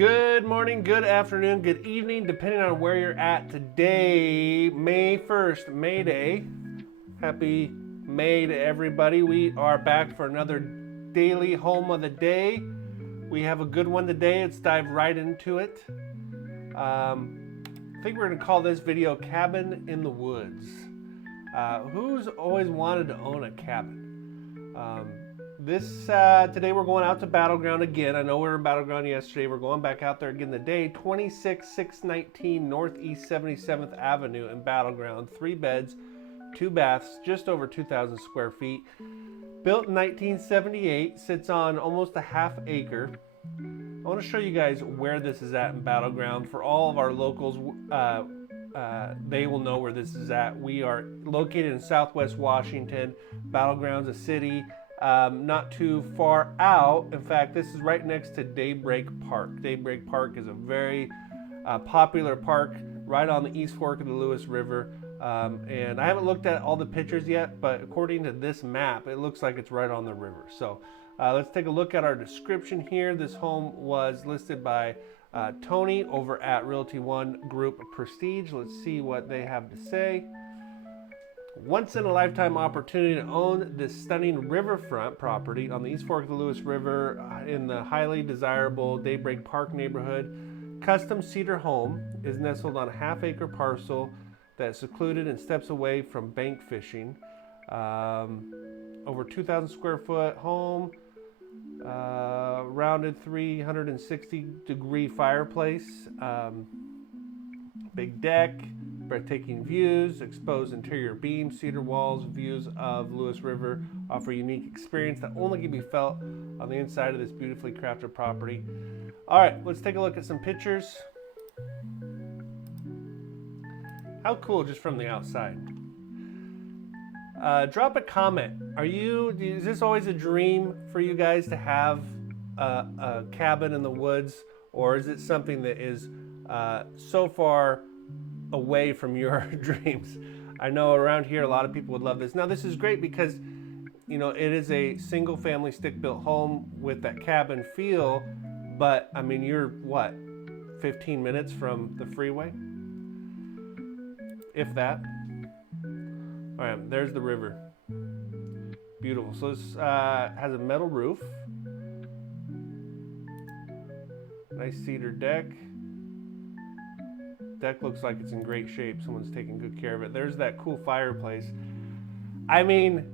Good morning, good afternoon, good evening, depending on where you're at today. May 1st, May Day. Happy May to everybody. We are back for another daily home of the day. We have a good one today. Let's dive right into it. I think we're going to call this video Cabin in the Woods. Who's always wanted to own a cabin? Today we're going out to Battleground again. I know we were in Battleground yesterday. We're going back out there again today. 26619 Northeast 77th Avenue in Battleground. 3 beds, 2 baths, just over 2,000 square feet. Built in 1978, sits on almost a half acre. I want to show you guys where this is at in Battleground. For all of our locals, they will know where this is at. We are located in Southwest Washington. Battleground's a city. Not too far out. In fact, this is right next to Daybreak Park. Daybreak Park is a very popular park right on the East Fork of the Lewis River. And I haven't looked at all the pictures yet, but according to this map, it looks like it's right on the river. So let's take a look at our description here. This home was listed by Tony over at Realty One Group Prestige. Let's see what they have to say. Once in a lifetime opportunity to own this stunning riverfront property on the East Fork of the Lewis River in the highly desirable Daybreak Park neighborhood. Custom cedar home is nestled on a half-acre parcel that is secluded and steps away from bank fishing. Over 2,000 square foot home, rounded 360-degree fireplace, big deck, breathtaking views, exposed interior beams, cedar walls, views of Lewis River offer a unique experience that only can be felt on the inside of this beautifully crafted property. All right, let's take a look at some pictures. How cool just from the outside. Drop a comment. Is this always a dream for you guys to have a cabin in the woods, or is it something that is so far away from your dreams? I know around here a lot of people would love this. Now this is great because it is a single family stick built home with that cabin feel, but I mean you're what, 15 minutes from the freeway, if that. All right, there's the river. Beautiful. So this has a metal roof, nice cedar deck. Deck looks like it's in great shape. Someone's taking good care of it. There's that cool fireplace. I mean,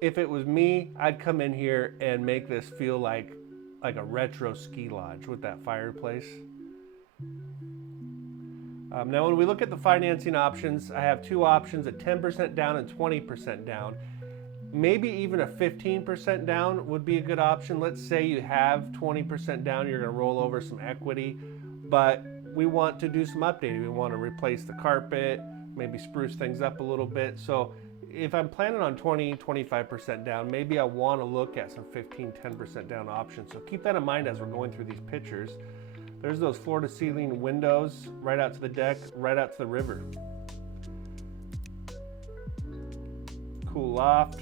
if it was me, I'd come in here and make this feel like a retro ski lodge with that fireplace. Now, when we look at the financing options, I have 2 options, a 10% down and 20% down. Maybe even a 15% down would be a good option. Let's say you have 20% down, you're going to roll over some equity, but we want to do some updating. We want to replace the carpet, maybe spruce things up a little bit. So if I'm planning on 20-25% down, maybe I want to look at some 15-10% down options. So keep that in mind as we're going through these pictures. There's those floor to ceiling windows right out to the deck, right out to the river. Cool loft.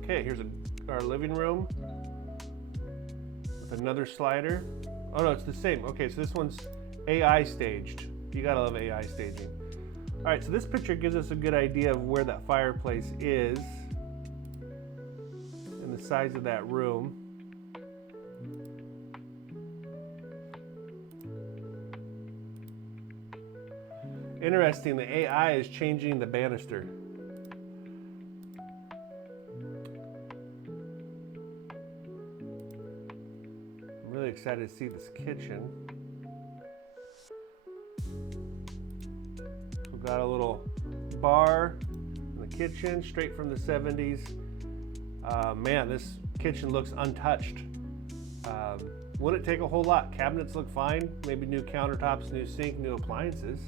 Okay, here's our living room with another slider. Oh no, it's the same. Okay, so this one's AI staged. You gotta love AI staging. All right, so this picture gives us a good idea of where that fireplace is and the size of that room. Interesting, the AI is changing the banister. Really excited to see this kitchen. We've got a little bar in the kitchen, straight from the 70s. Man, this kitchen looks untouched. Wouldn't take a whole lot. Cabinets look fine. Maybe new countertops, new sink, new appliances.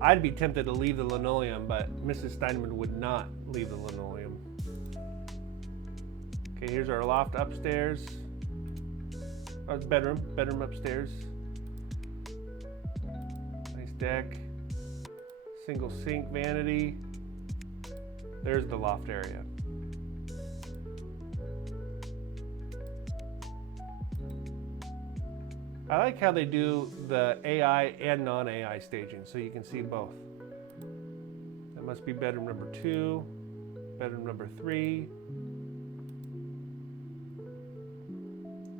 I'd be tempted to leave the linoleum, but Mrs. Steinmann would not leave the linoleum. Okay, here's our loft upstairs. Bedroom upstairs. Nice deck. Single sink vanity. There's the loft area. I like how they do the AI and non-AI staging, so you can see both. That must be bedroom number 2, bedroom number 3,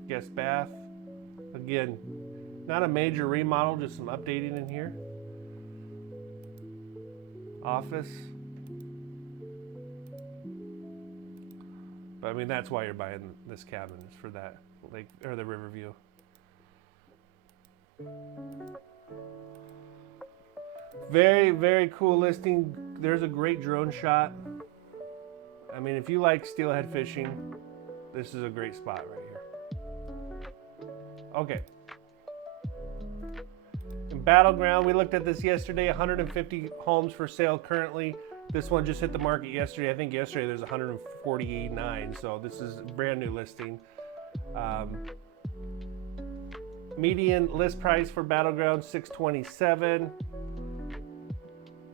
guest bath. Again, not a major remodel, just some updating in here. Office. But I mean, that's why you're buying this cabin, is for that lake or the river view. Very, very cool listing. There's a great drone shot. I mean, if you like steelhead fishing, this is a great spot right here. Okay. In Battleground, we looked at this yesterday. 150 homes for sale currently. This one just hit the market yesterday. I think yesterday there's 149, so this is a brand new listing. Median list price for Battleground $627.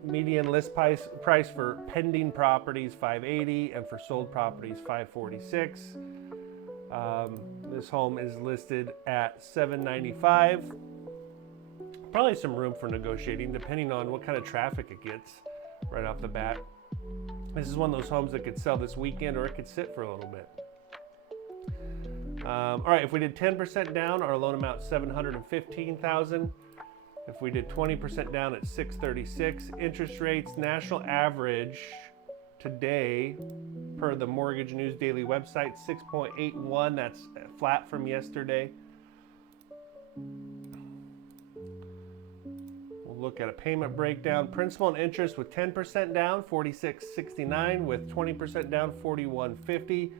Median list price for pending properties $580, and for sold properties $546. This home is listed at $795. Probably some room for negotiating depending on what kind of traffic it gets right off the bat. This is one of those homes that could sell this weekend, or it could sit for a little bit. All right, if we did 10% down, our loan amount $715,000. If we did 20% down at $636. Interest rates, national average today, per the Mortgage News Daily website, 6.81. That's flat from yesterday. We'll look at a payment breakdown. Principal and interest with 10% down, $46.69. With 20% down, $41.50.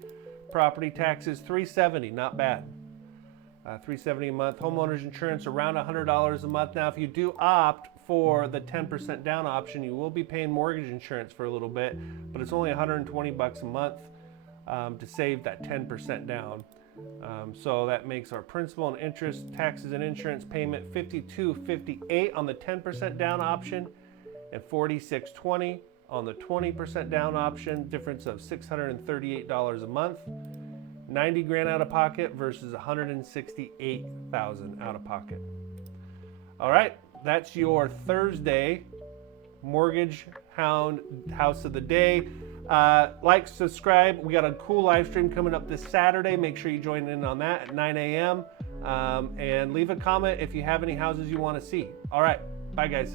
Property taxes, $370, not bad. $370 a month. Homeowners insurance around $100 a month. Now, if you do opt for the 10% down option, you will be paying mortgage insurance for a little bit, but it's only $120 a month to save that 10% down. So that makes our principal and interest, taxes and insurance payment $52.58 on the 10% down option, and $46.20 on the 20% down option. Difference of $638 a month. 90 grand out of pocket versus 168,000 out of pocket. All right, that's your Thursday Mortgage Hound House of the Day. Like, subscribe. We got a cool live stream coming up this Saturday. Make sure you join in on that at 9 a.m. And leave a comment if you have any houses you want to see. All right, bye guys.